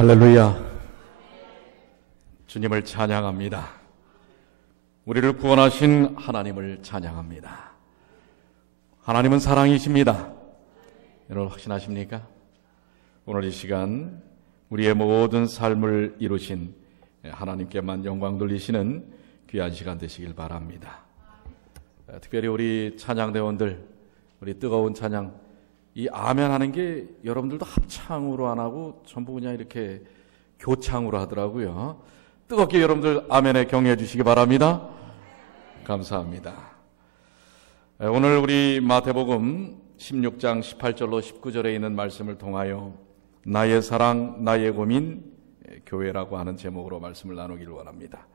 할렐루야. 주님을 찬양합니다. 우리를 구원하신 하나님을 찬양합니다. 하나님은 사랑이십니다. 여러분 확신하십니까? 오늘 이 시간 우리의 모든 삶을 이루신 하나님께만 영광 돌리시는 귀한 시간 되시길 바랍니다. 특별히 우리 찬양대원들, 우리 뜨거운 찬양, 이 아멘 하는 게 여러분들도 합창으로 안 하고 전부 그냥 이렇게 교창으로 하더라고요. 뜨겁게 여러분들 아멘에 경의해 주시기 바랍니다. 감사합니다. 오늘 우리 마태복음 16장 18절로 19절에 있는 말씀을 통하여 나의 사랑, 나의 고민, 교회라고 하는 제목으로 말씀을 나누기를 원합니다.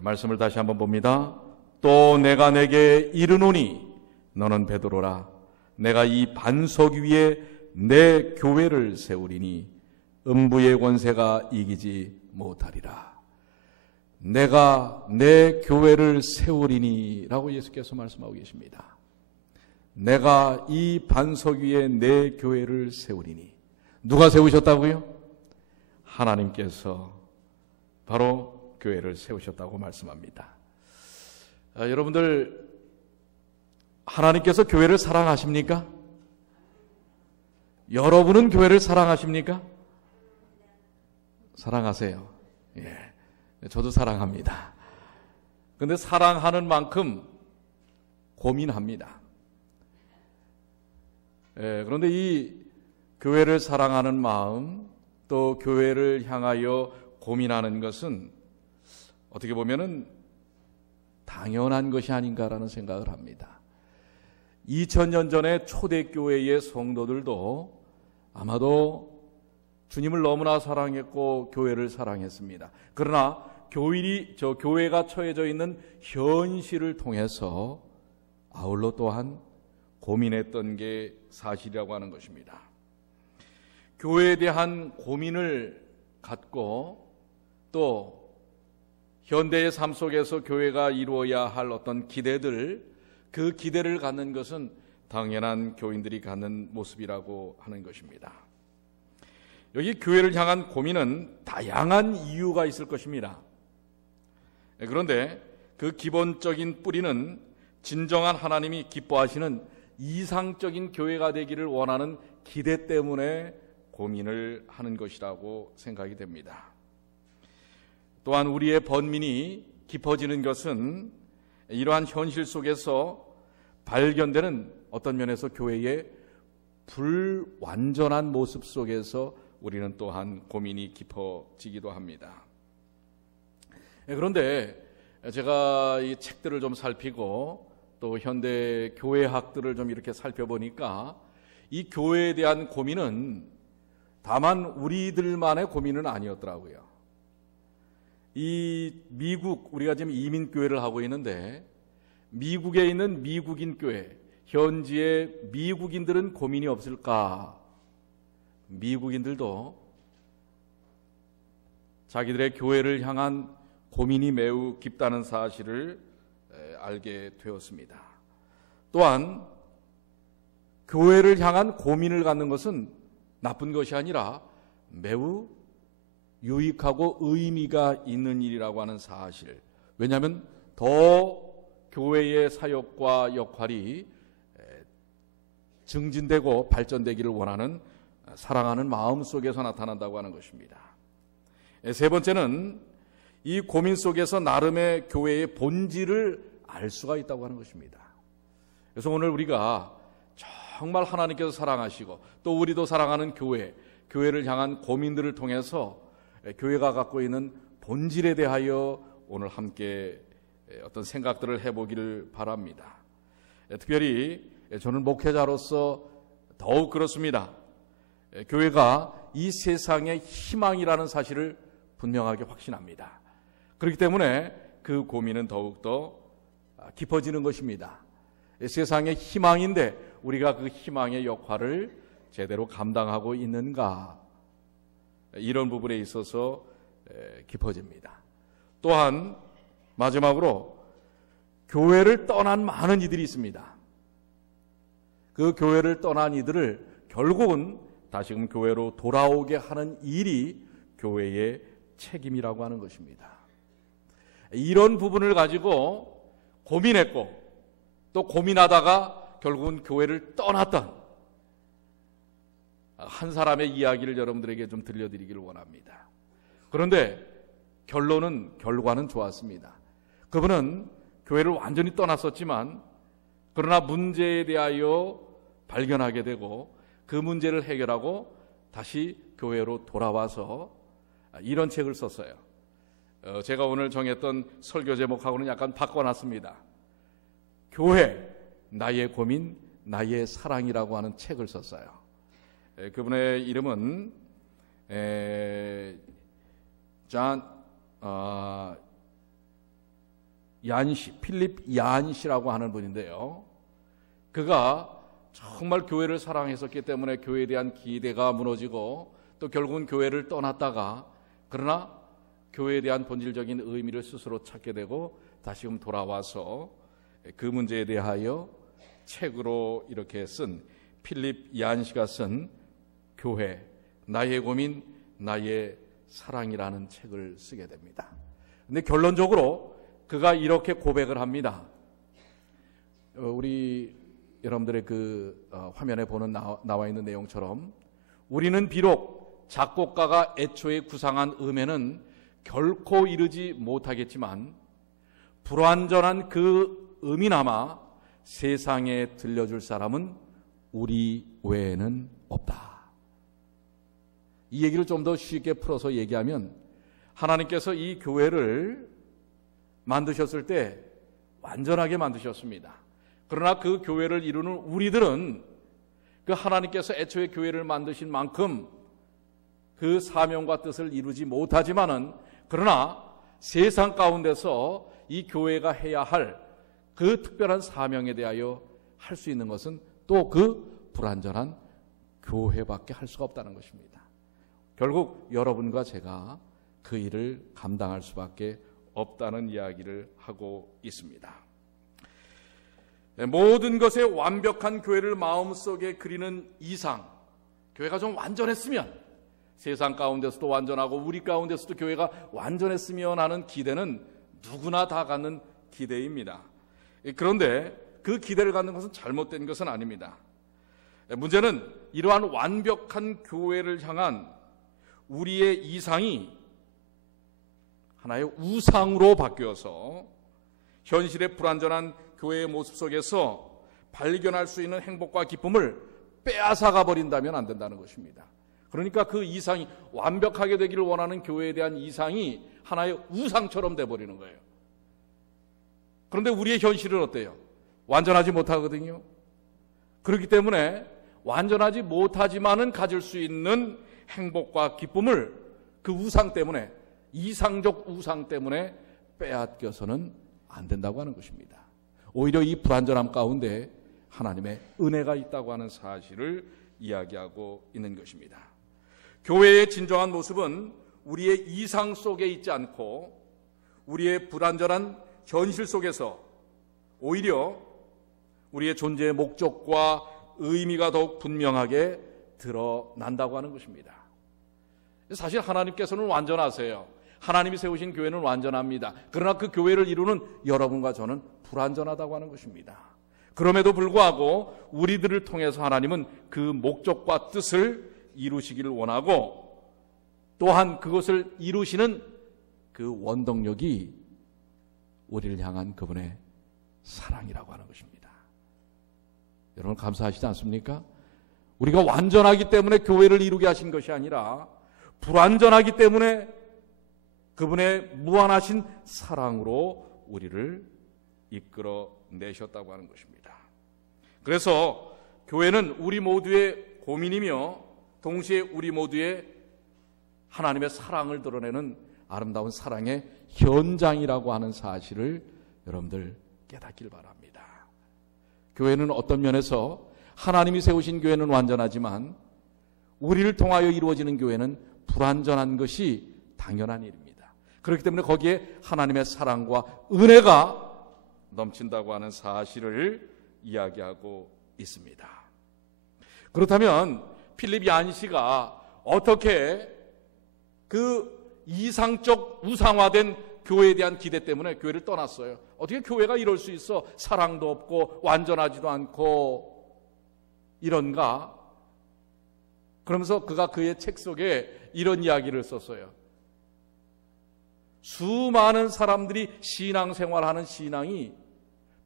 말씀을 다시 한번 봅니다. 또 내가 내게 이르노니 너는 베드로라. 내가 이 반석 위에 내 교회를 세우리니 음부의 권세가 이기지 못하리라. 내가 내 교회를 세우리니 라고 예수께서 말씀하고 계십니다. 내가 이 반석 위에 내 교회를 세우리니. 누가 세우셨다고요? 하나님께서 바로 교회를 세우셨다고 말씀합니다. 여러분들, 하나님께서 교회를 사랑하십니까? 여러분은 교회를 사랑하십니까? 사랑하세요. 예, 저도 사랑합니다. 그런데 사랑하는 만큼 고민합니다. 그런데 이 교회를 사랑하는 마음, 또 교회를 향하여 고민하는 것은 어떻게 보면은 당연한 것이 아닌가라는 생각을 합니다. 2000년 전에 초대교회의 성도들도 아마도 주님을 너무나 사랑했고 교회를 사랑했습니다. 그러나 교회가 처해져 있는 현실을 통해서 아울러 또한 고민했던 게 사실이라고 하는 것입니다. 교회에 대한 고민을 갖고 또 현대의 삶 속에서 교회가 이루어야 할 어떤 기대들, 그 기대를 갖는 것은 당연한 교인들이 갖는 모습이라고 하는 것입니다. 여기 교회를 향한 고민은 다양한 이유가 있을 것입니다. 그런데 그 기본적인 뿌리는 진정한 하나님이 기뻐하시는 이상적인 교회가 되기를 원하는 기대 때문에 고민을 하는 것이라고 생각이 됩니다. 또한 우리의 번민이 깊어지는 것은 이러한 현실 속에서 발견되는 어떤 면에서 교회의 불완전한 모습 속에서 우리는 또한 고민이 깊어지기도 합니다. 그런데 제가 이 책들을 좀 살피고 또 현대 교회학들을 좀 이렇게 살펴보니까 이 교회에 대한 고민은 다만 우리들만의 고민은 아니었더라고요. 이 미국, 우리가 지금 이민교회를 하고 있는데 미국에 있는 미국인 교회, 현지의 미국인들은 고민이 없을까? 미국인들도 자기들의 교회를 향한 고민이 매우 깊다는 사실을 알게 되었습니다. 또한 교회를 향한 고민을 갖는 것은 나쁜 것이 아니라 매우 유익하고 의미가 있는 일이라고 하는 사실. 왜냐하면 더 교회의 사역과 역할이 증진되고 발전되기를 원하는 사랑하는 마음 속에서 나타난다고 하는 것입니다. 세 번째는 이 고민 속에서 나름의 교회의 본질을 알 수가 있다고 하는 것입니다. 그래서 오늘 우리가 정말 하나님께서 사랑하시고 또 우리도 사랑하는 교회를 향한 고민들을 통해서 교회가 갖고 있는 본질에 대하여 오늘 함께 어떤 생각들을 해보기를 바랍니다. 특별히 저는 목회자로서 더욱 그렇습니다. 교회가 이 세상의 희망이라는 사실을 분명하게 확신합니다. 그렇기 때문에 그 고민은 더욱더 깊어지는 것입니다. 세상의 희망인데 우리가 그 희망의 역할을 제대로 감당하고 있는가, 이런 부분에 있어서 깊어집니다. 또한 마지막으로 교회를 떠난 많은 이들이 있습니다. 그 교회를 떠난 이들을 결국은 다시금 교회로 돌아오게 하는 일이 교회의 책임이라고 하는 것입니다. 이런 부분을 가지고 고민했고 또 고민하다가 결국은 교회를 떠났던 한 사람의 이야기를 여러분들에게 좀 들려드리기를 원합니다. 그런데 결과는 좋았습니다. 그분은 교회를 완전히 떠났었지만 그러나 문제에 대하여 발견하게 되고 그 문제를 해결하고 다시 교회로 돌아와서 이런 책을 썼어요. 제가 오늘 정했던 설교 제목하고는 약간 바꿔놨습니다. 교회, 나의 고민, 나의 사랑이라고 하는 책을 썼어요. 그분의 이름은 필립 얀시라고 하는 분인데요. 그가 정말 교회를 사랑했었기 때문에 교회에 대한 기대가 무너지고 또 결국은 교회를 떠났다가 그러나 교회에 대한 본질적인 의미를 스스로 찾게 되고 다시금 돌아와서 그 문제에 대하여 책으로 이렇게 쓴 필립 얀시가 쓴 교회, 나의 고민, 나의 사랑이라는 책을 쓰게 됩니다. 근데 결론적으로 그가 이렇게 고백을 합니다. 우리 여러분들의 그 화면에 보는 나와 있는 내용처럼 우리는 비록 작곡가가 애초에 구상한 음에는 결코 이르지 못하겠지만 불완전한 그 음이나마 세상에 들려줄 사람은 우리 외에는 없다. 이 얘기를 좀 더 쉽게 풀어서 얘기하면 하나님께서 이 교회를 만드셨을 때 완전하게 만드셨습니다. 그러나 그 교회를 이루는 우리들은 그 하나님께서 애초에 교회를 만드신 만큼 그 사명과 뜻을 이루지 못하지만은 그러나 세상 가운데서 이 교회가 해야 할 그 특별한 사명에 대하여 할 수 있는 것은 또 그 불완전한 교회밖에 할 수가 없다는 것입니다. 결국 여러분과 제가 그 일을 감당할 수밖에 없다는 이야기를 하고 있습니다. 모든 것에 완벽한 교회를 마음속에 그리는 이상, 교회가 좀 완전했으면 세상 가운데서도 완전하고 우리 가운데서도 교회가 완전했으면 하는 기대는 누구나 다 갖는 기대입니다. 그런데 그 기대를 갖는 것은 잘못된 것은 아닙니다. 문제는 이러한 완벽한 교회를 향한 우리의 이상이 하나의 우상으로 바뀌어서 현실의 불완전한 교회의 모습 속에서 발견할 수 있는 행복과 기쁨을 빼앗아가 버린다면 안 된다는 것입니다. 그러니까 그 이상이 완벽하게 되기를 원하는 교회에 대한 이상이 하나의 우상처럼 돼버리는 거예요. 그런데 우리의 현실은 어때요? 완전하지 못하거든요. 그렇기 때문에 완전하지 못하지만은 가질 수 있는 행복과 기쁨을 그 우상 때문에, 이상적 우상 때문에 빼앗겨서는 안 된다고 하는 것입니다. 오히려 이 불완전함 가운데 하나님의 은혜가 있다고 하는 사실을 이야기하고 있는 것입니다. 교회의 진정한 모습은 우리의 이상 속에 있지 않고 우리의 불완전한 현실 속에서 오히려 우리의 존재의 목적과 의미가 더욱 분명하게 드러난다고 하는 것입니다. 사실 하나님께서는 완전하세요. 하나님이 세우신 교회는 완전합니다. 그러나 그 교회를 이루는 여러분과 저는 불완전하다고 하는 것입니다. 그럼에도 불구하고 우리들을 통해서 하나님은 그 목적과 뜻을 이루시기를 원하고 또한 그것을 이루시는 그 원동력이 우리를 향한 그분의 사랑이라고 하는 것입니다. 여러분 감사하시지 않습니까? 우리가 완전하기 때문에 교회를 이루게 하신 것이 아니라 불완전하기 때문에 그분의 무한하신 사랑으로 우리를 이끌어 내셨다고 하는 것입니다. 그래서 교회는 우리 모두의 고민이며 동시에 우리 모두의 하나님의 사랑을 드러내는 아름다운 사랑의 현장이라고 하는 사실을 여러분들 깨닫길 바랍니다. 교회는 어떤 면에서 하나님이 세우신 교회는 완전하지만 우리를 통하여 이루어지는 교회는 불완전한 것이 당연한 일입니다. 그렇기 때문에 거기에 하나님의 사랑과 은혜가 넘친다고 하는 사실을 이야기하고 있습니다. 그렇다면 필립 얀시가 어떻게 그 이상적 우상화된 교회에 대한 기대 때문에 교회를 떠났어요. 어떻게 교회가 이럴 수 있어? 사랑도 없고 완전하지도 않고 이런가? 그러면서 그가 그의 책 속에 이런 이야기를 썼어요. 수많은 사람들이 신앙생활하는 신앙이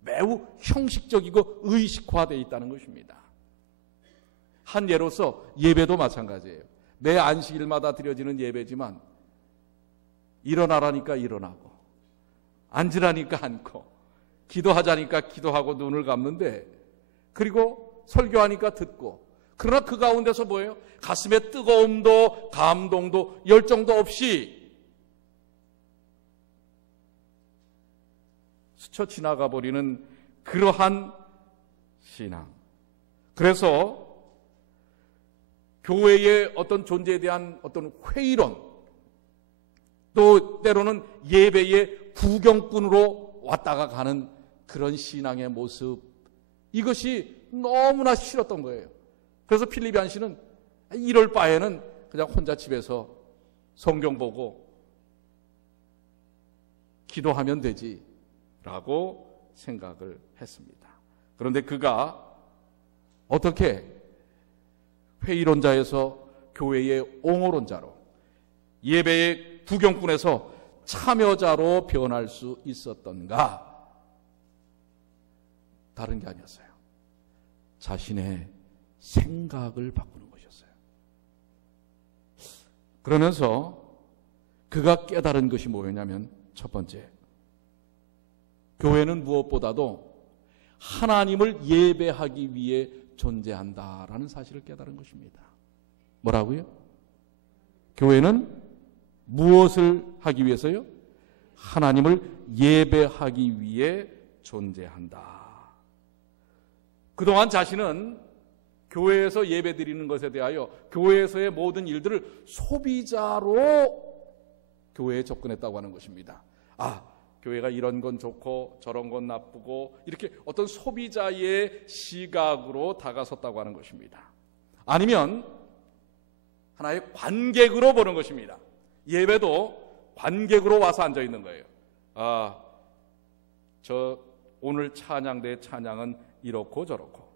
매우 형식적이고 의식화되어 있다는 것입니다. 한 예로서 예배도 마찬가지예요. 매 안식일마다 드려지는 예배지만 일어나라니까 일어나고 앉으라니까 앉고 기도하자니까 기도하고 눈을 감는데, 그리고 설교하니까 듣고, 그러나 그 가운데서 뭐예요? 가슴에 뜨거움도 감동도 열정도 없이 스쳐 지나가 버리는 그러한 신앙. 그래서 교회의 어떤 존재에 대한 어떤 회의론, 또 때로는 예배의 구경꾼으로 왔다가 가는 그런 신앙의 모습, 이것이 너무나 싫었던 거예요. 그래서 필립 얀시는 이럴 바에는 그냥 혼자 집에서 성경 보고 기도하면 되지 라고 생각을 했습니다. 그런데 그가 어떻게 회의론자에서 교회의 옹호론자로, 예배의 구경꾼에서 참여자로 변할 수 있었던가? 다른 게 아니었어요. 자신의 생각을 바꾸는 것이었어요. 그러면서 그가 깨달은 것이 뭐였냐면, 첫 번째, 교회는 무엇보다도 하나님을 예배하기 위해 존재한다라는 사실을 깨달은 것입니다. 뭐라고요? 교회는 무엇을 하기 위해서요? 하나님을 예배하기 위해 존재한다. 그동안 자신은 교회에서 예배드리는 것에 대하여 교회에서의 모든 일들을 소비자로 교회에 접근했다고 하는 것입니다. 교회가 이런 건 좋고 저런 건 나쁘고, 이렇게 어떤 소비자의 시각으로 다가섰다고 하는 것입니다. 아니면 하나의 관객으로 보는 것입니다. 예배도 관객으로 와서 앉아 있는 거예요. 저 오늘 찬양대의 찬양은 이렇고 저렇고,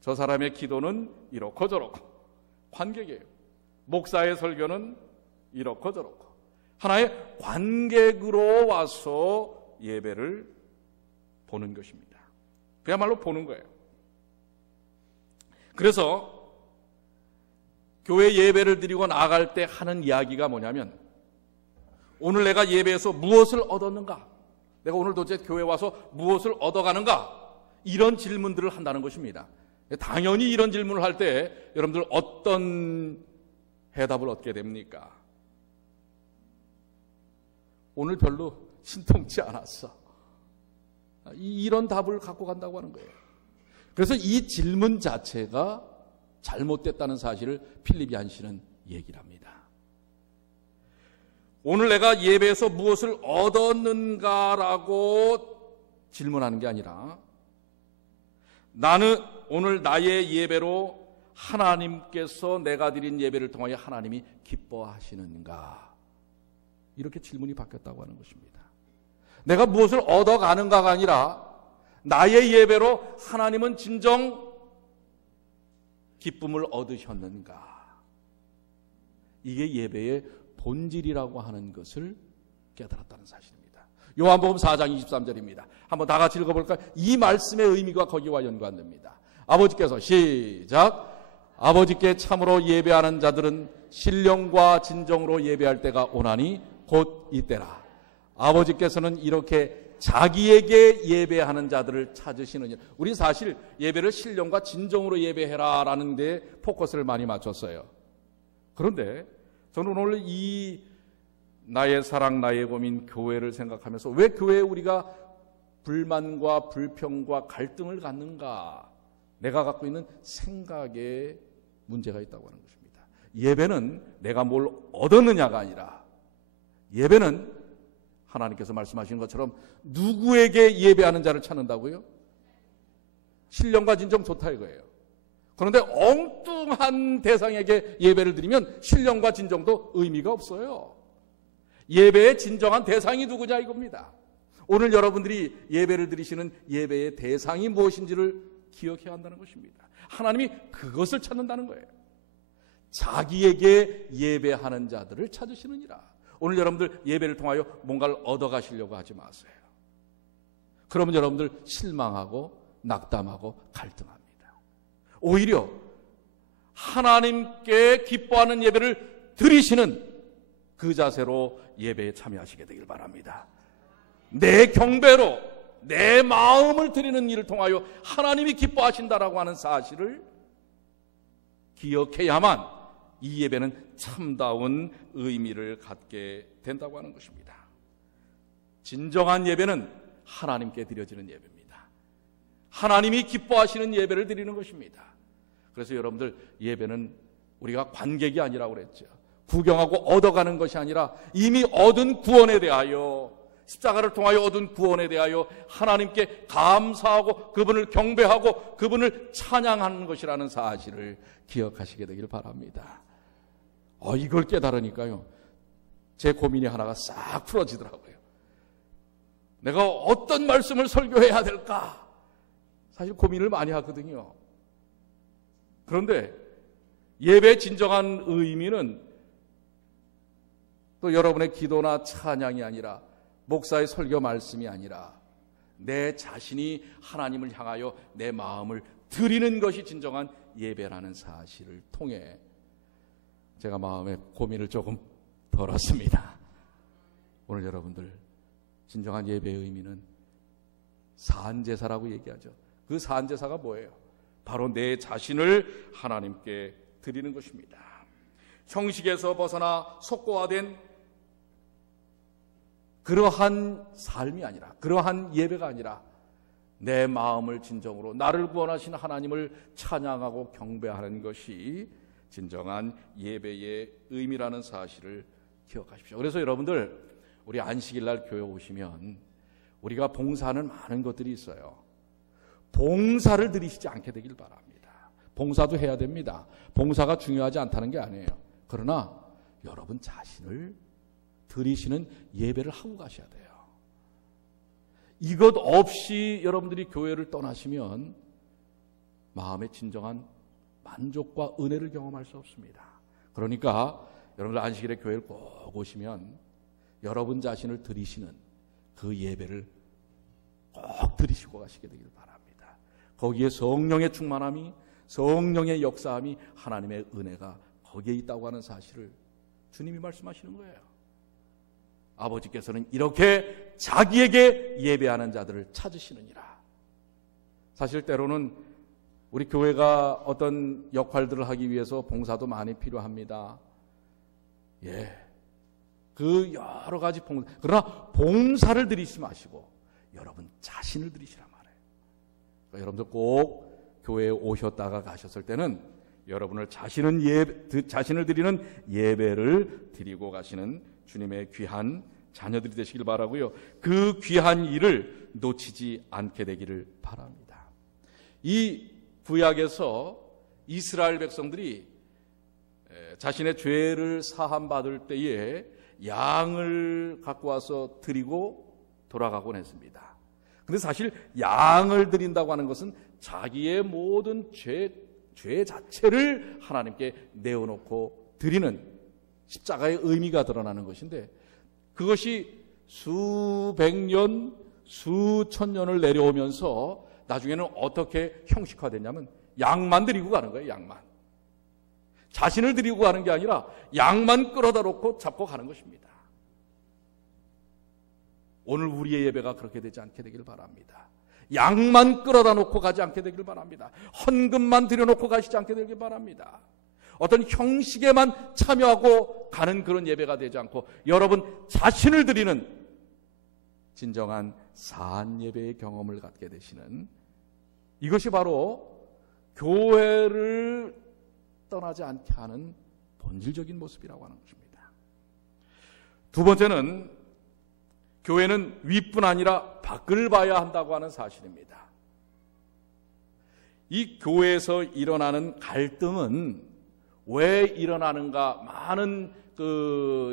저 사람의 기도는 이렇고 저렇고, 관객이에요. 목사의 설교는 이렇고 저렇고, 하나의 관객으로 와서 예배를 보는 것입니다. 그야말로 보는 거예요. 그래서 교회 예배를 드리고 나갈 때 하는 이야기가 뭐냐면, 오늘 내가 예배에서 무엇을 얻었는가? 내가 오늘 도대체 교회 와서 무엇을 얻어가는가? 이런 질문들을 한다는 것입니다. 당연히 이런 질문을 할 때 여러분들 어떤 해답을 얻게 됩니까? 오늘 별로 신통치 않았어. 이런 답을 갖고 간다고 하는 거예요. 그래서 이 질문 자체가 잘못됐다는 사실을 필립 얀시는 얘기를 합니다. 오늘 내가 예배에서 무엇을 얻었는가라고 질문하는 게 아니라, 나는 오늘 나의 예배로 하나님께서 내가 드린 예배를 통하여 하나님이 기뻐하시는가? 이렇게 질문이 바뀌었다고 하는 것입니다. 내가 무엇을 얻어가는가가 아니라, 나의 예배로 하나님은 진정 기쁨을 얻으셨는가? 이게 예배의 본질이라고 하는 것을 깨달았다는 사실입니다. 요한복음 4장 23절입니다. 한번 다 같이 읽어볼까요? 이 말씀의 의미가 거기와 연관됩니다. 아버지께서, 시작. 아버지께 참으로 예배하는 자들은 신령과 진정으로 예배할 때가 오나니 곧 이때라. 아버지께서는 이렇게 자기에게 예배하는 자들을 찾으시느냐. 우리 사실 예배를 신령과 진정으로 예배해라 라는 데 포커스를 많이 맞췄어요. 그런데 저는 오늘 이 나의 사랑 나의 고민 교회를 생각하면서, 왜 교회에 우리가 불만과 불평과 갈등을 갖는가? 내가 갖고 있는 생각에 문제가 있다고 하는 것입니다. 예배는 내가 뭘 얻었느냐가 아니라, 예배는 하나님께서 말씀하시는 것처럼 누구에게 예배하는 자를 찾는다고요? 신령과 진정 좋다 이거예요. 그런데 엉뚱한 대상에게 예배를 드리면 신령과 진정도 의미가 없어요. 예배의 진정한 대상이 누구냐 이겁니다. 오늘 여러분들이 예배를 드리시는 예배의 대상이 무엇인지를 기억해야 한다는 것입니다. 하나님이 그것을 찾는다는 거예요. 자기에게 예배하는 자들을 찾으시느니라. 오늘 여러분들 예배를 통하여 뭔가를 얻어가시려고 하지 마세요. 그러면 여러분들 실망하고 낙담하고 갈등합니다. 오히려 하나님께 기뻐하는 예배를 드리시는 그 자세로 예배에 참여하시게 되길 바랍니다. 내 경배로 내 마음을 드리는 일을 통하여 하나님이 기뻐하신다라고 하는 사실을 기억해야만 이 예배는 참다운 의미를 갖게 된다고 하는 것입니다. 진정한 예배는 하나님께 드려지는 예배입니다. 하나님이 기뻐하시는 예배를 드리는 것입니다. 그래서 여러분들 예배는 우리가 관객이 아니라고 그랬죠. 구경하고 얻어가는 것이 아니라 이미 얻은 구원에 대하여, 십자가를 통하여 얻은 구원에 대하여 하나님께 감사하고 그분을 경배하고 그분을 찬양하는 것이라는 사실을 기억하시게 되길 바랍니다. 이걸 깨달으니까요, 제 고민이 하나가 싹 풀어지더라고요. 내가 어떤 말씀을 설교해야 될까? 사실 고민을 많이 하거든요. 그런데 예배의 진정한 의미는 또 여러분의 기도나 찬양이 아니라, 목사의 설교 말씀이 아니라 내 자신이 하나님을 향하여 내 마음을 드리는 것이 진정한 예배라는 사실을 통해 제가 마음의 고민을 조금 덜었습니다. 오늘 여러분들 진정한 예배의 의미는 산제사라고 얘기하죠. 그 산제사가 뭐예요? 바로 내 자신을 하나님께 드리는 것입니다. 형식에서 벗어나 속고화된 그러한 삶이 아니라, 그러한 예배가 아니라 내 마음을 진정으로 나를 구원하신 하나님을 찬양하고 경배하는 것이 진정한 예배의 의미라는 사실을 기억하십시오. 그래서 여러분들, 우리 안식일 날 교회 오시면 우리가 봉사하는 많은 것들이 있어요. 봉사를 드리시지 않게 되길 바랍니다. 봉사도 해야 됩니다. 봉사가 중요하지 않다는 게 아니에요. 그러나 여러분 자신을 드리시는 예배를 하고 가셔야 돼요. 이것 없이 여러분들이 교회를 떠나시면 마음의 진정한 만족과 은혜를 경험할 수 없습니다. 그러니까 여러분들 안식일에 교회를 꼭 오시면 여러분 자신을 드리시는 그 예배를 꼭 드리시고 가시게 되길 바랍니다. 거기에 성령의 충만함이, 성령의 역사함이, 하나님의 은혜가 거기에 있다고 하는 사실을 주님이 말씀하시는 거예요. 아버지께서는 이렇게 자기에게 예배하는 자들을 찾으시느니라. 사실 때로는 우리 교회가 어떤 역할들을 하기 위해서 봉사도 많이 필요합니다. 그 여러 가지 봉사. 그러나 봉사를 드리지 마시고 여러분 자신을 드리시란 말이에요. 그러니까 여러분들 꼭 교회에 오셨다가 가셨을 때는 여러분을 자신을 드리는 예배를 드리고 가시는 주님의 귀한 자녀들이 되시길 바라고요. 그 귀한 일을 놓치지 않게 되기를 바랍니다. 이 구약에서 이스라엘 백성들이 자신의 죄를 사함받을 때에 양을 갖고 와서 드리고 돌아가곤 했습니다. 그런데 사실 양을 드린다고 하는 것은 자기의 모든 죄 자체를 하나님께 내어놓고 드리는 십자가의 의미가 드러나는 것인데, 그것이 수백 년, 수천 년을 내려오면서 나중에는 어떻게 형식화됐냐면 양만 드리고 가는 거예요. 양만. 자신을 드리고 가는 게 아니라 양만 끌어다 놓고 잡고 가는 것입니다. 오늘 우리의 예배가 그렇게 되지 않게 되길 바랍니다. 양만 끌어다 놓고 가지 않게 되길 바랍니다. 헌금만 들여놓고 가시지 않게 되길 바랍니다. 어떤 형식에만 참여하고 가는 그런 예배가 되지 않고 여러분 자신을 드리는 진정한 산 예배의 경험을 갖게 되시는, 이것이 바로 교회를 떠나지 않게 하는 본질적인 모습이라고 하는 것입니다. 두 번째는 교회는 윗뿐 아니라 밖을 봐야 한다고 하는 사실입니다. 이 교회에서 일어나는 갈등은 왜 일어나는가? 많은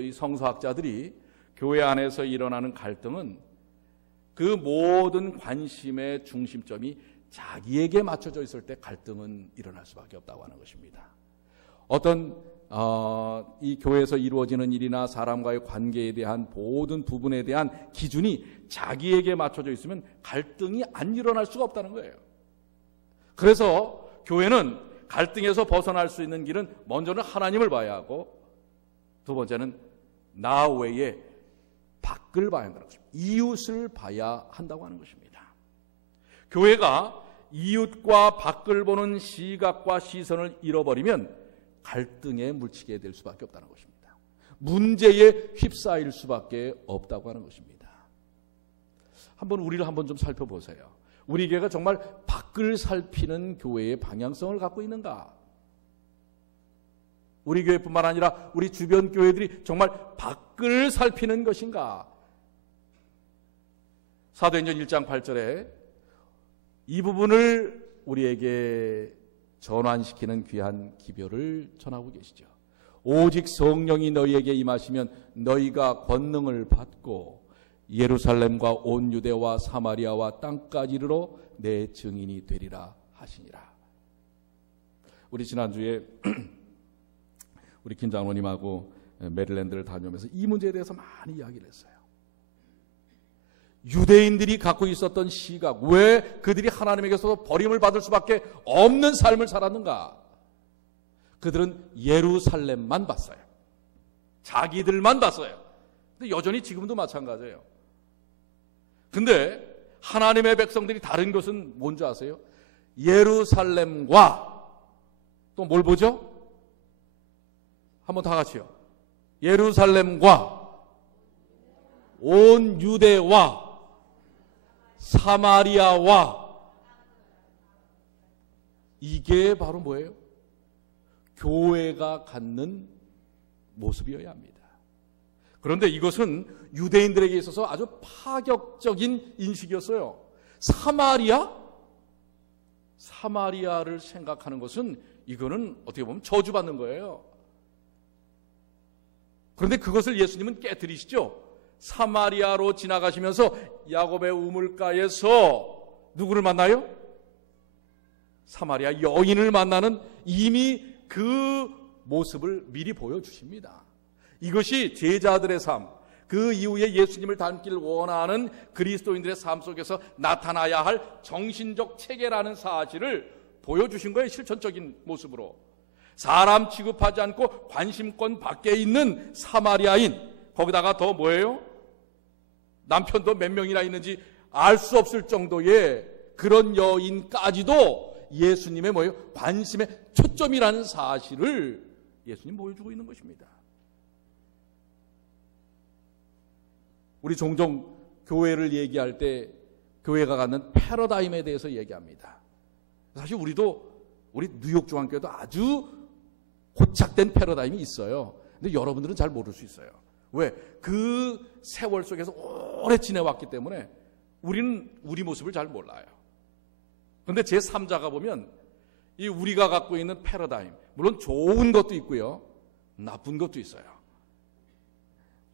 이 성서학자들이 교회 안에서 일어나는 갈등은 그 모든 관심의 중심점이 자기에게 맞춰져 있을 때 갈등은 일어날 수밖에 없다고 하는 것입니다. 어떤 이 교회에서 이루어지는 일이나 사람과의 관계에 대한 모든 부분에 대한 기준이 자기에게 맞춰져 있으면 갈등이 안 일어날 수가 없다는 거예요. 그래서 교회는 갈등에서 벗어날 수 있는 길은 먼저는 하나님을 봐야 하고, 두 번째는 나 외에 밖을 봐야 한다는 것입니다. 이웃을 봐야 한다고 하는 것입니다. 교회가 이웃과 밖을 보는 시각과 시선을 잃어버리면 갈등에 물치게 될 수밖에 없다는 것입니다. 문제에 휩싸일 수밖에 없다고 하는 것입니다. 우리를 한번 좀 살펴보세요. 우리 교회가 정말 밖을 살피는 교회의 방향성을 갖고 있는가? 우리 교회뿐만 아니라 우리 주변 교회들이 정말 밖을 살피는 것인가? 사도행전 1장 8절에 이 부분을 우리에게 전환시키는 귀한 기별을 전하고 계시죠. 오직 성령이 너희에게 임하시면 너희가 권능을 받고 예루살렘과 온 유대와 사마리아와 땅까지 이르러 내 증인이 되리라 하시니라. 우리 지난주에 우리 김 장로님하고 메릴랜드를 다녀오면서 이 문제에 대해서 많이 이야기를 했어요. 유대인들이 갖고 있었던 시각, 왜 그들이 하나님에게서 버림을 받을 수밖에 없는 삶을 살았는가? 그들은 예루살렘만 봤어요. 자기들만 봤어요. 근데 여전히 지금도 마찬가지예요. 근데 하나님의 백성들이 다른 것은 뭔지 아세요? 예루살렘과 또 뭘 보죠? 한번 다 같이요. 예루살렘과 온 유대와 사마리아와, 이게 바로 뭐예요? 교회가 갖는 모습이어야 합니다. 그런데 이것은 유대인들에게 있어서 아주 파격적인 인식이었어요. 사마리아를 생각하는 것은 이거는 어떻게 보면 저주받는 거예요. 그런데 그것을 예수님은 깨뜨리시죠. 사마리아로 지나가시면서 야곱의 우물가에서 누구를 만나요? 사마리아 여인을 만나는, 이미 그 모습을 미리 보여주십니다. 이것이 제자들의 삶, 그 이후에 예수님을 닮기를 원하는 그리스도인들의 삶 속에서 나타나야 할 정신적 체계라는 사실을 보여주신 거예요. 실천적인 모습으로. 사람 취급하지 않고 관심권 밖에 있는 사마리아인, 거기다가 더 뭐예요? 남편도 몇 명이나 있는지 알 수 없을 정도의 그런 여인까지도 예수님의 뭐예요? 관심의 초점이라는 사실을 예수님 보여주고 있는 것입니다. 우리 종종 교회를 얘기할 때 교회가 갖는 패러다임에 대해서 얘기합니다. 사실 우리 뉴욕 중앙교회도 아주 고착된 패러다임이 있어요. 근데 여러분들은 잘 모를 수 있어요. 왜? 그 세월 속에서 오래 지내왔기 때문에 우리는 우리 모습을 잘 몰라요. 그런데 제3자가 보면 이 우리가 갖고 있는 패러다임, 물론 좋은 것도 있고요, 나쁜 것도 있어요.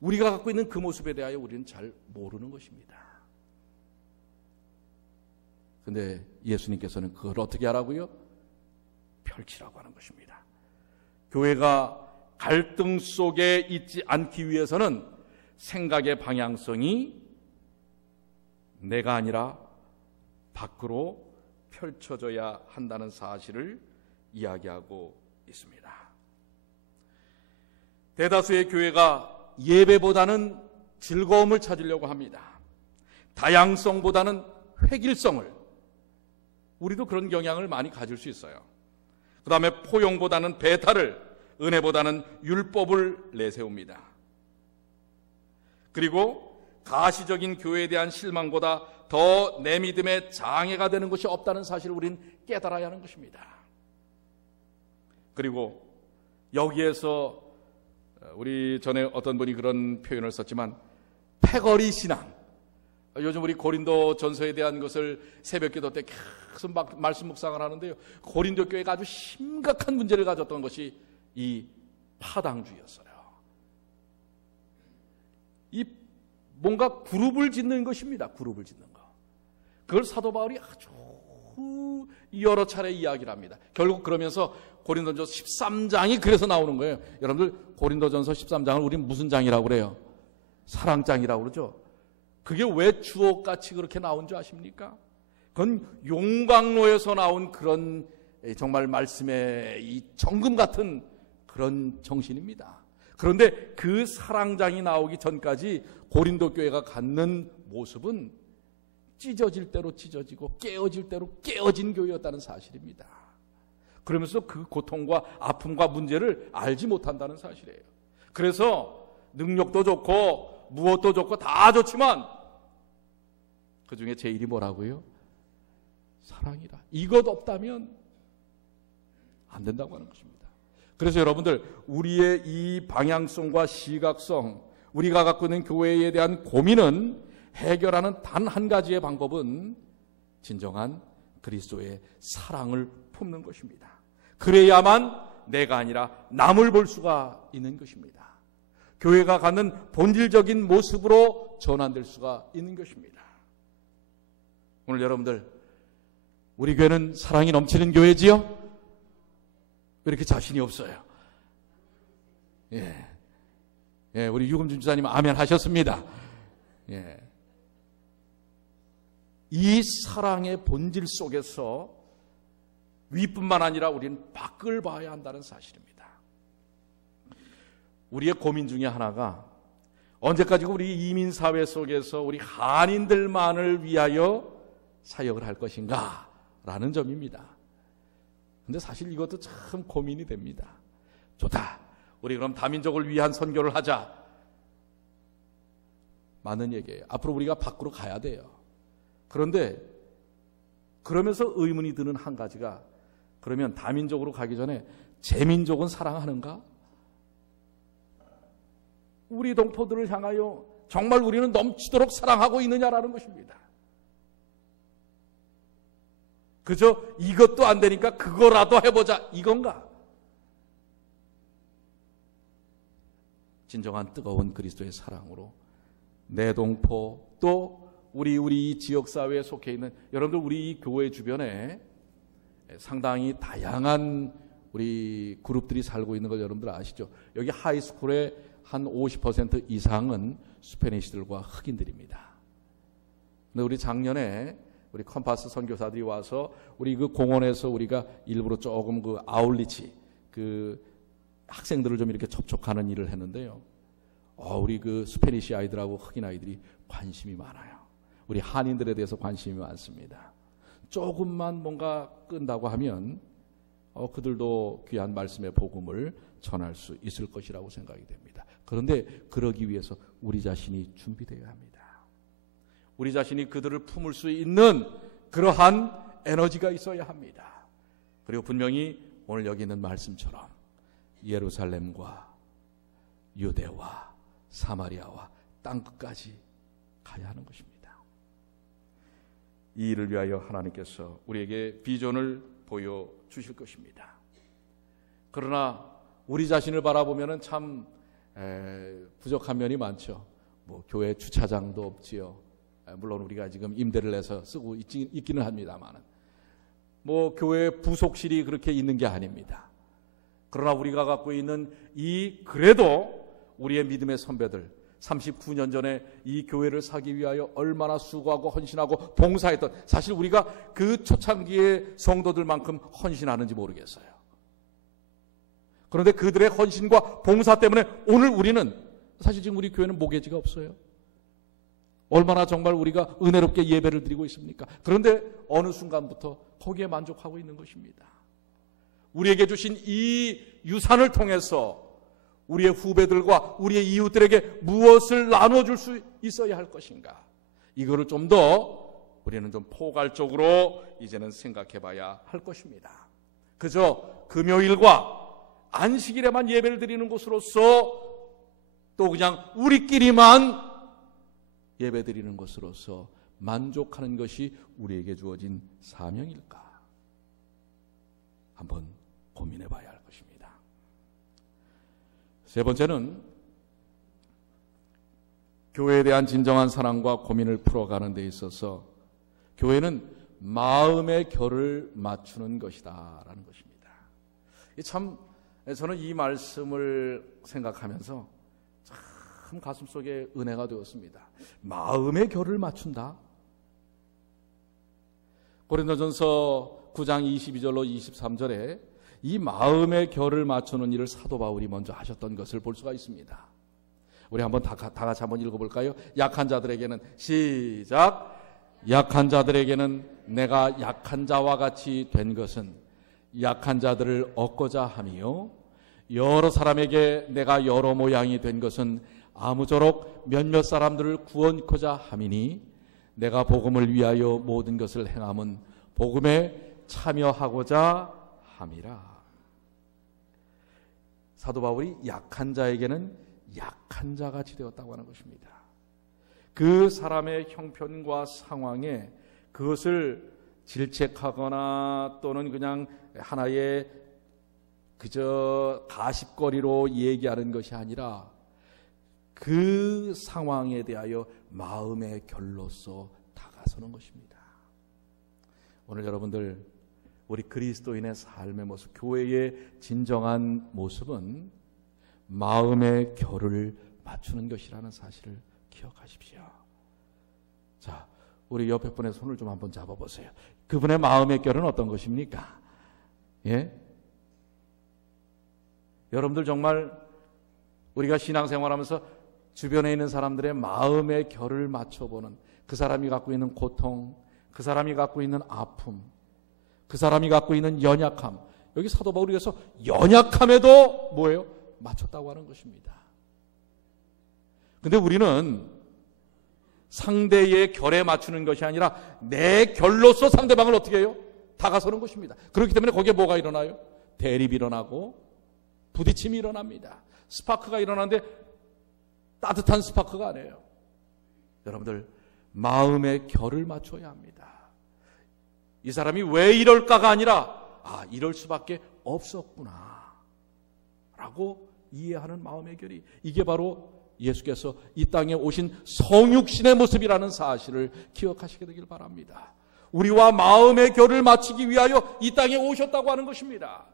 우리가 갖고 있는 그 모습에 대하여 우리는 잘 모르는 것입니다. 그런데 예수님께서는 그걸 어떻게 하라고요? 펼치라고 하는 것입니다. 교회가 갈등 속에 있지 않기 위해서는 생각의 방향성이 내가 아니라 밖으로 펼쳐져야 한다는 사실을 이야기하고 있습니다. 대다수의 교회가 예배보다는 즐거움을 찾으려고 합니다. 다양성보다는 획일성을, 우리도 그런 경향을 많이 가질 수 있어요. 그 다음에 포용보다는 배탈을, 은혜보다는 율법을 내세웁니다. 그리고 가시적인 교회에 대한 실망보다 더 내 믿음에 장애가 되는 것이 없다는 사실을 우리는 깨달아야 하는 것입니다. 그리고 여기에서 우리 전에 어떤 분이 그런 표현을 썼지만 패거리 신앙, 요즘 우리 고린도 전서에 대한 것을 새벽기도 때 말씀 묵상을 하는데요. 고린도 교회가 아주 심각한 문제를 가졌던 것이 이 파당주의였어요. 이 뭔가 그룹을 짓는 것입니다. 그룹을 짓는 거. 그걸 사도 바울이 아주 여러 차례 이야기를 합니다. 결국 그러면서 고린도전서 13장이 그래서 나오는 거예요. 여러분들 고린도전서 13장을 우리는 무슨 장이라고 그래요? 사랑장이라고 그러죠. 그게 왜 주옥같이 그렇게 나온 줄 아십니까? 그건 용광로에서 나온 그런 정말 말씀의 이 정금 같은 그런 정신입니다. 그런데 그 사랑장이 나오기 전까지 고린도 교회가 갖는 모습은 찢어질 대로 찢어지고 깨어질 대로 깨어진 교회였다는 사실입니다. 그러면서 그 고통과 아픔과 문제를 알지 못한다는 사실이에요. 그래서 능력도 좋고 무엇도 좋고 다 좋지만 그 중에 제일이 뭐라고요? 사랑이라. 이것 없다면 안 된다고 하는 것입니다. 그래서 여러분들 우리의 이 방향성과 시각성, 우리가 갖고 있는 교회에 대한 고민은 해결하는 단 한 가지의 방법은 진정한 그리스도의 사랑을 품는 것입니다. 그래야만 내가 아니라 남을 볼 수가 있는 것입니다. 교회가 갖는 본질적인 모습으로 전환될 수가 있는 것입니다. 오늘 여러분들 우리 교회는 사랑이 넘치는 교회지요? 왜 이렇게 자신이 없어요? 예, 우리 유금준 주사님 아멘 하셨습니다. 예. 이 사랑의 본질 속에서 위뿐만 아니라 우리는 밖을 봐야 한다는 사실입니다. 우리의 고민 중에 하나가 언제까지 우리 이민사회 속에서 우리 한인들만을 위하여 사역을 할 것인가 라는 점입니다. 근데 사실 이것도 참 고민이 됩니다. 좋다. 우리 그럼 다민족을 위한 선교를 하자. 맞는 얘기예요. 앞으로 우리가 밖으로 가야 돼요. 그런데 그러면서 의문이 드는 한 가지가 그러면 다민족으로 가기 전에 제민족은 사랑하는가? 우리 동포들을 향하여 정말 우리는 넘치도록 사랑하고 있느냐라는 것입니다. 그저 이것도 안 되니까 그거라도 해보자 이건가? 진정한 뜨거운 그리스도의 사랑으로 내 동포 또 우리 지역사회에 속해 있는 여러분들 우리 이 교회 주변에 상당히 다양한 우리 그룹들이 살고 있는 걸 여러분들 아시죠? 여기 하이스쿨의 한 50% 이상은 스페니시들과 흑인들입니다. 근데 우리 작년에 우리 컴파스 선교사들이 와서 우리 그 공원에서 우리가 일부러 조금 그 아울리치 그 학생들을 좀 이렇게 접촉하는 일을 했는데요. 우리 그 스페니시 아이들하고 흑인 아이들이 관심이 많아요. 우리 한인들에 대해서 관심이 많습니다. 조금만 뭔가 끈다고 하면 그들도 귀한 말씀의 복음을 전할 수 있을 것이라고 생각이 됩니다. 그런데 그러기 위해서 우리 자신이 준비되어야 합니다. 우리 자신이 그들을 품을 수 있는 그러한 에너지가 있어야 합니다. 그리고 분명히 오늘 여기 있는 말씀처럼 예루살렘과 유대와 사마리아와 땅끝까지 가야 하는 것입니다. 이 일을 위하여 하나님께서 우리에게 비전을 보여주실 것입니다. 그러나 우리 자신을 바라보면 참 부족한 면이 많죠. 뭐 교회 주차장도 없지요. 물론 우리가 지금 임대를 내서 쓰고 있기는 합니다만 뭐 교회 부속실이 그렇게 있는 게 아닙니다. 그러나 우리가 갖고 있는 그래도 우리의 믿음의 선배들 39년 전에 이 교회를 사기 위하여 얼마나 수고하고 헌신하고 봉사했던 사실 우리가 그 초창기의 성도들만큼 헌신하는지 모르겠어요. 그런데 그들의 헌신과 봉사 때문에 오늘 우리는 사실 지금 우리 교회는 모계지가 없어요. 얼마나 정말 우리가 은혜롭게 예배를 드리고 있습니까? 그런데 어느 순간부터 거기에 만족하고 있는 것입니다. 우리에게 주신 이 유산을 통해서 우리의 후배들과 우리의 이웃들에게 무엇을 나눠줄 수 있어야 할 것인가? 이거를 좀 더 우리는 좀 포괄적으로 이제는 생각해 봐야 할 것입니다. 그저 금요일과 안식일에만 예배를 드리는 곳으로서 또 그냥 우리끼리만 예배 드리는 것으로서 만족하는 것이 우리에게 주어진 사명일까? 한번 고민해 봐야 할 것입니다. 세 번째는 교회에 대한 진정한 사랑과 고민을 풀어가는 데 있어서 교회는 마음의 결을 맞추는 것이다 라는 것입니다. 참 저는 이 말씀을 생각하면서 참 가슴속에 은혜가 되었습니다. 마음의 결을 맞춘다. 고린도전서 9장 22절로 23절에 이 마음의 결을 맞추는 일을 사도 바울이 먼저 하셨던 것을 볼 수가 있습니다. 우리 한번 다 같이 한번 읽어볼까요? 약한 자들에게는 시작. 약한 자들에게는 내가 약한 자와 같이 된 것은 약한 자들을 얻고자 함이요 여러 사람에게 내가 여러 모양이 된 것은 아무쪼록 몇몇 사람들을 구원코자 함이니 내가 복음을 위하여 모든 것을 행함은 복음에 참여하고자 함이라. 사도 바울이 약한 자에게는 약한 자같이 되었다고 하는 것입니다. 그 사람의 형편과 상황에 그것을 질책하거나 또는 그냥 하나의 그저 가십거리로 얘기하는 것이 아니라 그 상황에 대하여 마음의 결로서 다가서는 것입니다. 오늘 여러분들 우리 그리스도인의 삶의 모습, 교회의 진정한 모습은 마음의 결을 맞추는 것이라는 사실을 기억하십시오. 자, 우리 옆에 분의 손을 좀 한번 잡아보세요. 그분의 마음의 결은 어떤 것입니까? 예? 여러분들 정말 우리가 신앙생활하면서 주변에 있는 사람들의 마음의 결을 맞춰보는 그 사람이 갖고 있는 고통, 그 사람이 갖고 있는 아픔, 그 사람이 갖고 있는 연약함, 여기 사도 바울에서 연약함에도 뭐예요? 맞췄다고 하는 것입니다. 근데 우리는 상대의 결에 맞추는 것이 아니라 내 결로서 상대방을 어떻게 해요? 다가서는 것입니다. 그렇기 때문에 거기에 뭐가 일어나요? 대립이 일어나고 부딪힘이 일어납니다. 스파크가 일어나는데 따뜻한 스파크가 아니에요. 여러분들 마음의 결을 맞춰야 합니다. 이 사람이 왜 이럴까가 아니라 이럴 수밖에 없었구나 라고 이해하는 마음의 결이, 이게 바로 예수께서 이 땅에 오신 성육신의 모습이라는 사실을 기억하시게 되길 바랍니다. 우리와 마음의 결을 맞추기 위하여 이 땅에 오셨다고 하는 것입니다.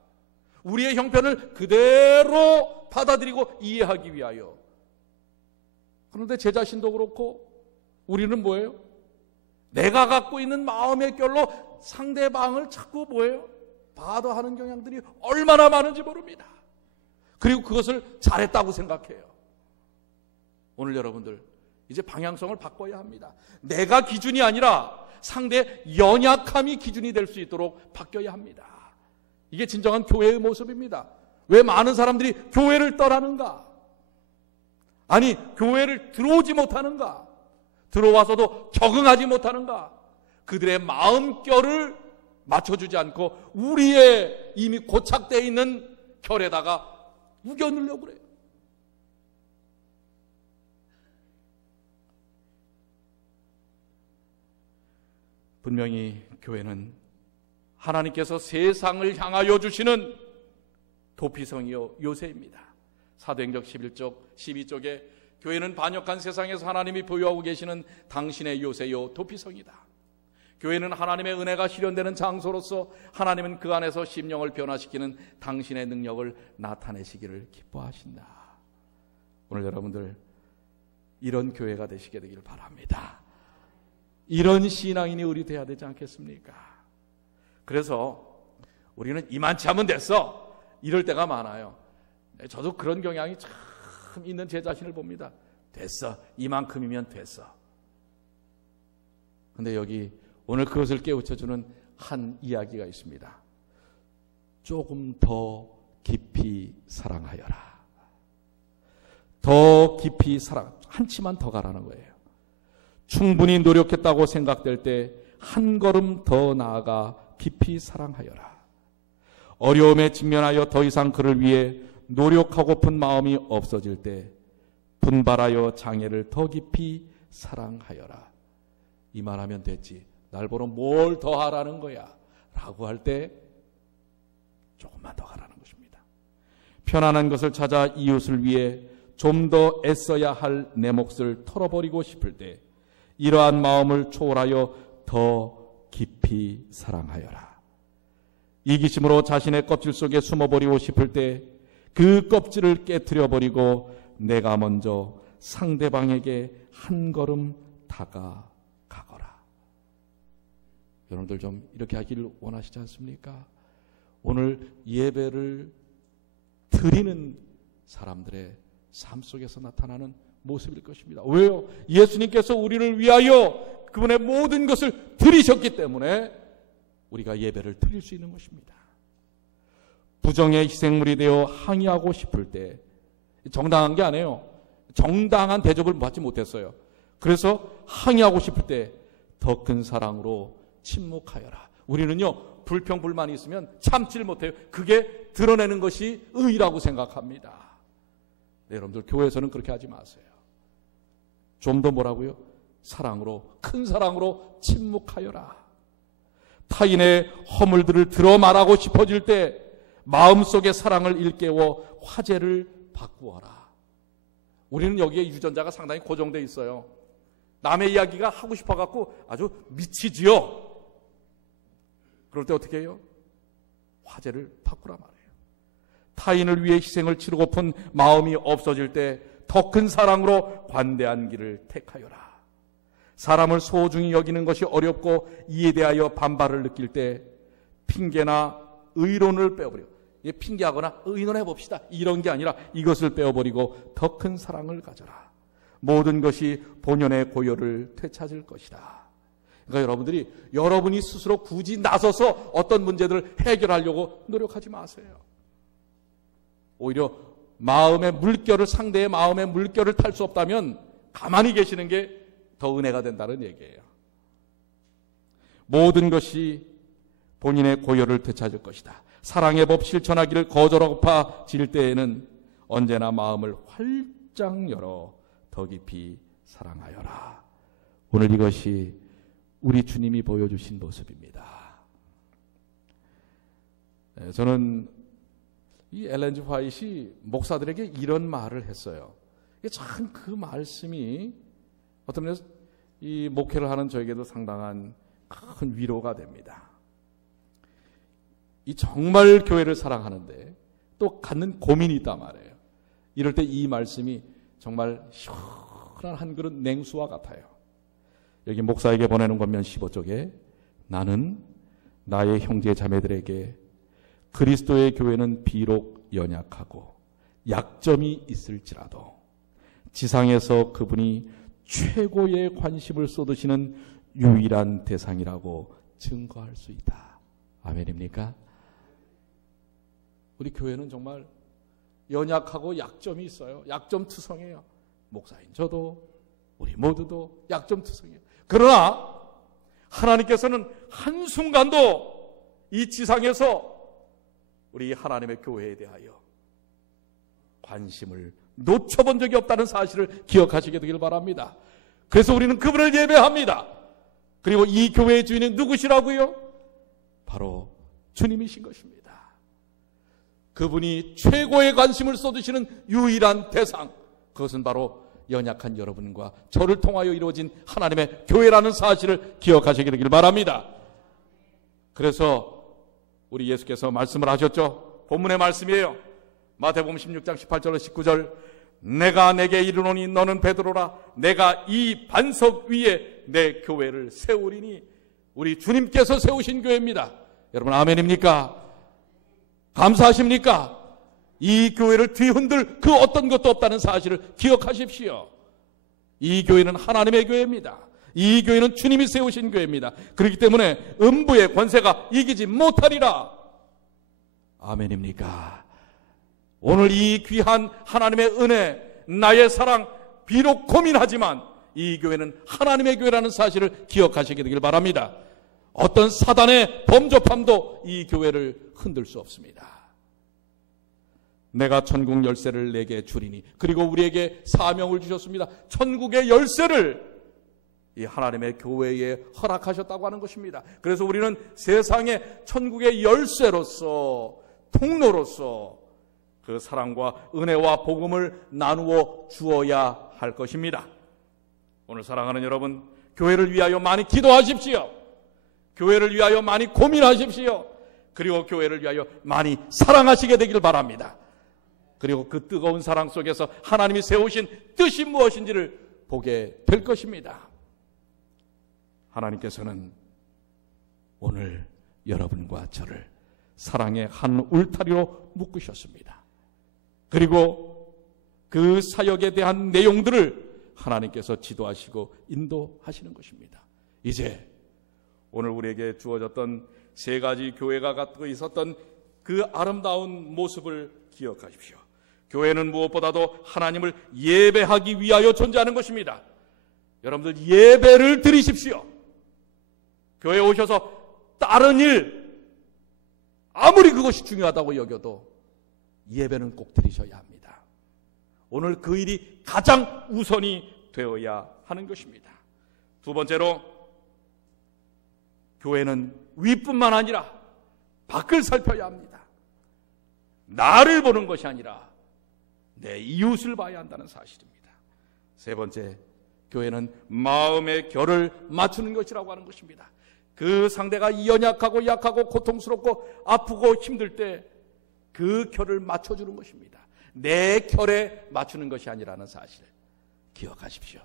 우리의 형편을 그대로 받아들이고 이해하기 위하여. 그런데 제 자신도 그렇고 우리는 뭐예요? 내가 갖고 있는 마음의 결로 상대방을 자꾸 뭐예요? 바더하는 경향들이 얼마나 많은지 모릅니다. 그리고 그것을 잘했다고 생각해요. 오늘 여러분들 이제 방향성을 바꿔야 합니다. 내가 기준이 아니라 상대의 연약함이 기준이 될 수 있도록 바뀌어야 합니다. 이게 진정한 교회의 모습입니다. 왜 많은 사람들이 교회를 떠나는가? 아니, 교회를 들어오지 못하는가? 들어와서도 적응하지 못하는가? 그들의 마음결을 맞춰주지 않고 우리의 이미 고착되어 있는 결에다가 우겨 넣으려고 그래요. 분명히 교회는 하나님께서 세상을 향하여 주시는 도피성이요 요새입니다. 사도행전 12쪽에 교회는 반역한 세상에서 하나님이 보유하고 계시는 당신의 요새요 도피성이다. 교회는 하나님의 은혜가 실현되는 장소로서 하나님은 그 안에서 심령을 변화시키는 당신의 능력을 나타내시기를 기뻐하신다. 오늘 여러분들 이런 교회가 되시게 되길 바랍니다. 이런 신앙인이 우리 돼야 되지 않겠습니까? 그래서 우리는 이만치 하면 됐어 이럴 때가 많아요. 저도 그런 경향이 참 있는 제 자신을 봅니다. 됐어, 이만큼이면 됐어. 근데 여기 오늘 그것을 깨우쳐주는 한 이야기가 있습니다. 조금 더 깊이 사랑하여라. 더 깊이 한치만 더 가라는 거예요. 충분히 노력했다고 생각될 때 한 걸음 더 나아가 깊이 사랑하여라. 어려움에 직면하여 더 이상 그를 위해 노력하고픈 마음이 없어질 때 분발하여 장애를 더 깊이 사랑하여라. 이만하면 됐지. 날 보러 뭘 더 하라는 거야. 라고 할 때 조금만 더 하라는 것입니다. 편안한 것을 찾아 이웃을 위해 좀 더 애써야 할 내 몫을 털어버리고 싶을 때 이러한 마음을 초월하여 더 깊이 사랑하여라. 이기심으로 자신의 껍질 속에 숨어버리고 싶을 때 그 껍질을 깨트려버리고 내가 먼저 상대방에게 한 걸음 다가가거라. 여러분들 좀 이렇게 하기를 원하시지 않습니까? 오늘 예배를 드리는 사람들의 삶 속에서 나타나는 모습일 것입니다. 왜요? 예수님께서 우리를 위하여 그분의 모든 것을 드리셨기 때문에 우리가 예배를 드릴 수 있는 것입니다. 부정의 희생물이 되어 항의하고 싶을 때 정당한 게 아니에요. 정당한 대접을 받지 못했어요. 그래서 항의하고 싶을 때 더 큰 사랑으로 침묵하여라. 우리는요, 불평불만이 있으면 참지를 못해요. 그게 드러내는 것이 의라고 생각합니다. 네, 여러분들 교회에서는 그렇게 하지 마세요. 좀 더 뭐라고요? 사랑으로, 큰 사랑으로 침묵하여라. 타인의 허물들을 들어 말하고 싶어질 때 마음속의 사랑을 일깨워 화제를 바꾸어라. 우리는 여기에 유전자가 상당히 고정되어 있어요. 남의 이야기가 하고 싶어갖고 아주 미치지요. 그럴 때 어떻게 해요? 화제를 바꾸라 말이에요. 타인을 위해 희생을 치르고픈 마음이 없어질 때 더 큰 사랑으로 관대한 길을 택하여라. 사람을 소중히 여기는 것이 어렵고 이에 대하여 반발을 느낄 때 핑계나 의론을 빼어버려. 핑계하거나 의논해 봅시다. 이런 게 아니라 이것을 빼어버리고 더 큰 사랑을 가져라. 모든 것이 본연의 고요를 되찾을 것이다. 그러니까 여러분이 스스로 굳이 나서서 어떤 문제들을 해결하려고 노력하지 마세요. 오히려 상대의 마음의 물결을 탈 수 없다면 가만히 계시는 게 더 은혜가 된다는 얘기예요. 모든 것이 본인의 고요를 되찾을 것이다. 사랑의 법 실천하기를 거절하고파 질 때에는 언제나 마음을 활짝 열어 더 깊이 사랑하여라. 오늘 이것이 우리 주님이 보여주신 모습입니다. 저는 이 엘렌 G. 화이트이 목사들에게 이런 말을 했어요. 참 그 말씀이 어떤 면에서 이 목회를 하는 저에게도 상당한 큰 위로가 됩니다. 이 정말 교회를 사랑하는데 또 갖는 고민이 있단 말이에요. 이럴 때 이 말씀이 정말 시원한 한 그릇 냉수와 같아요. 여기 목사에게 보내는 권면 15쪽에 나는 나의 형제 자매들에게 그리스도의 교회는 비록 연약하고 약점이 있을지라도 지상에서 그분이 최고의 관심을 쏟으시는 유일한 대상이라고 증거할 수 있다. 아멘입니까? 우리 교회는 정말 연약하고 약점이 있어요. 약점투성이에요. 목사인 저도 우리 모두도 약점투성이에요. 그러나 하나님께서는 한순간도 이 지상에서 우리 하나님의 교회에 대하여 관심을 놓쳐본 적이 없다는 사실을 기억하시게 되길 바랍니다. 그래서 우리는 그분을 예배합니다. 그리고 이 교회의 주인은 누구시라고요? 바로 주님이신 것입니다. 그분이 최고의 관심을 쏟으시는 유일한 대상, 그것은 바로 연약한 여러분과 저를 통하여 이루어진 하나님의 교회라는 사실을 기억하시게 되길 바랍니다. 그래서 우리 예수께서 말씀을 하셨죠. 본문의 말씀이에요. 마태복음 16장 18절로 19절. 내가 내게 이르노니 너는 베드로라. 내가 이 반석 위에 내 교회를 세우리니. 우리 주님께서 세우신 교회입니다. 여러분 아멘입니까? 감사하십니까? 이 교회를 뒤흔들 그 어떤 것도 없다는 사실을 기억하십시오. 이 교회는 하나님의 교회입니다. 이 교회는 주님이 세우신 교회입니다. 그렇기 때문에 음부의 권세가 이기지 못하리라. 아멘입니까? 오늘 이 귀한 하나님의 은혜, 나의 사랑, 비록 고민하지만 이 교회는 하나님의 교회라는 사실을 기억하시게 되길 바랍니다. 어떤 사단의 범접함도 이 교회를 흔들 수 없습니다. 내가 천국 열쇠를 내게 주리니, 그리고 우리에게 사명을 주셨습니다. 천국의 열쇠를 이 하나님의 교회에 허락하셨다고 하는 것입니다. 그래서 우리는 세상의 천국의 열쇠로서, 통로로서 그 사랑과 은혜와 복음을 나누어 주어야 할 것입니다. 오늘 사랑하는 여러분, 교회를 위하여 많이 기도하십시오. 교회를 위하여 많이 고민하십시오. 그리고 교회를 위하여 많이 사랑하시게 되길 바랍니다. 그리고 그 뜨거운 사랑 속에서 하나님이 세우신 뜻이 무엇인지를 보게 될 것입니다. 하나님께서는 오늘 여러분과 저를 사랑의 한 울타리로 묶으셨습니다. 그리고 그 사역에 대한 내용들을 하나님께서 지도하시고 인도하시는 것입니다. 이제 오늘 우리에게 주어졌던 세 가지 교회가 갖고 있었던 그 아름다운 모습을 기억하십시오. 교회는 무엇보다도 하나님을 예배하기 위하여 존재하는 것입니다. 여러분들 예배를 드리십시오. 교회에 오셔서 다른 일, 아무리 그것이 중요하다고 여겨도 예배는 꼭 드리셔야 합니다. 오늘 그 일이 가장 우선이 되어야 하는 것입니다. 두 번째로, 교회는 위뿐만 아니라 밖을 살펴야 합니다. 나를 보는 것이 아니라 내 이웃을 봐야 한다는 사실입니다. 세 번째, 교회는 마음의 결을 맞추는 것이라고 하는 것입니다. 그 상대가 연약하고 약하고 고통스럽고 아프고 힘들 때 그 결을 맞춰주는 것입니다. 내 결에 맞추는 것이 아니라는 사실 기억하십시오.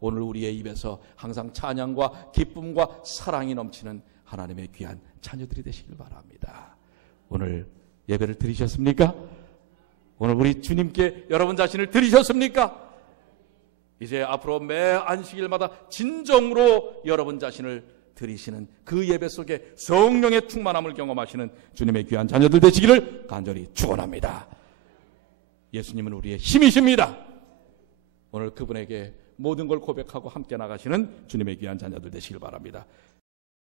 오늘 우리의 입에서 항상 찬양과 기쁨과 사랑이 넘치는 하나님의 귀한 자녀들이 되시길 바랍니다. 오늘 예배를 드리셨습니까? 오늘 우리 주님께 여러분 자신을 드리셨습니까? 이제 앞으로 매 안식일마다 진정으로 여러분 자신을 드리시는 그 예배 속에 성령의 충만함을 경험하시는 주님의 귀한 자녀들 되시기를 간절히 축원합니다. 예수님은 우리의 힘이십니다. 오늘 그분에게 모든 걸 고백하고 함께 나가시는 주님의 귀한 자녀들 되시길 바랍니다.